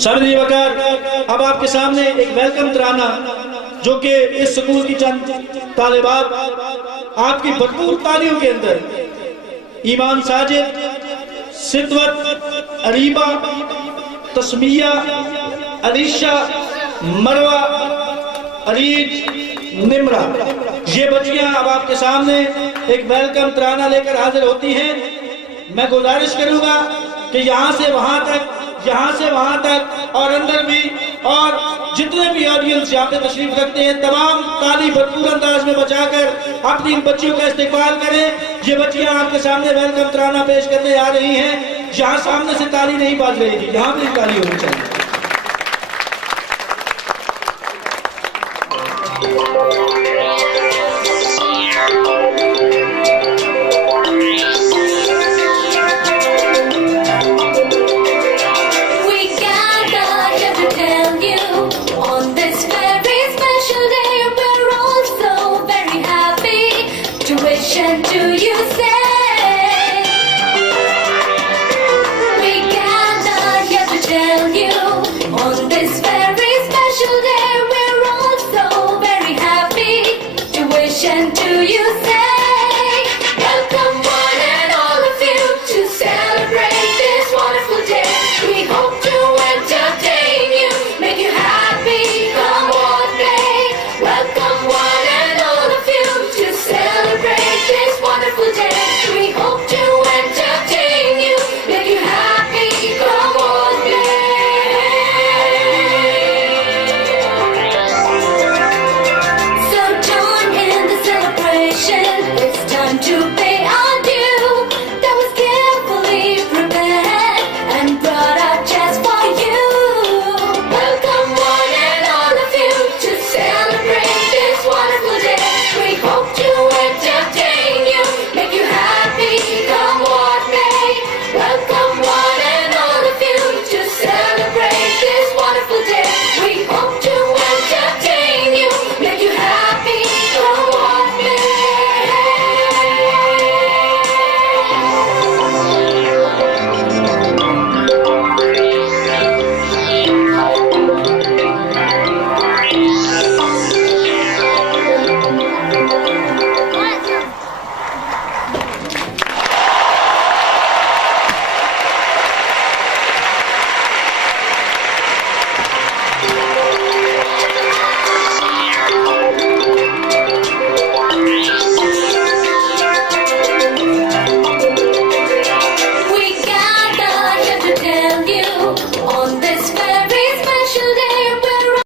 शामिल वकार अब आपके सामने एक वेलकम तराना जो कि इस स्कूल की चंद तालिबात आपकी भरपूर तालियों के अंदर ईमान साजिद, सिद्वत, अरीबा, तस्मिया, अलीशा, मरवा, अरीज, निमरा, ये बच्चियां अब आपके सामने एक वेलकम तराना लेकर हाजिर होती हैं। मैं गुजारिश करूंगा कि यहाँ से वहां तक और अंदर भी और जितने भी ऑडियंस यहाँ पे तशरीफ रखते हैं तमाम ताली भरपूर अंदाज में बजाकर अपनी इन बच्चियों का इस्तेमाल करें। ये बच्चियां आपके सामने वेलकम तराना पेश करने आ रही हैं। यहाँ सामने से ताली नहीं बाज रही थी, यहाँ भी ताली होनी चाहिए।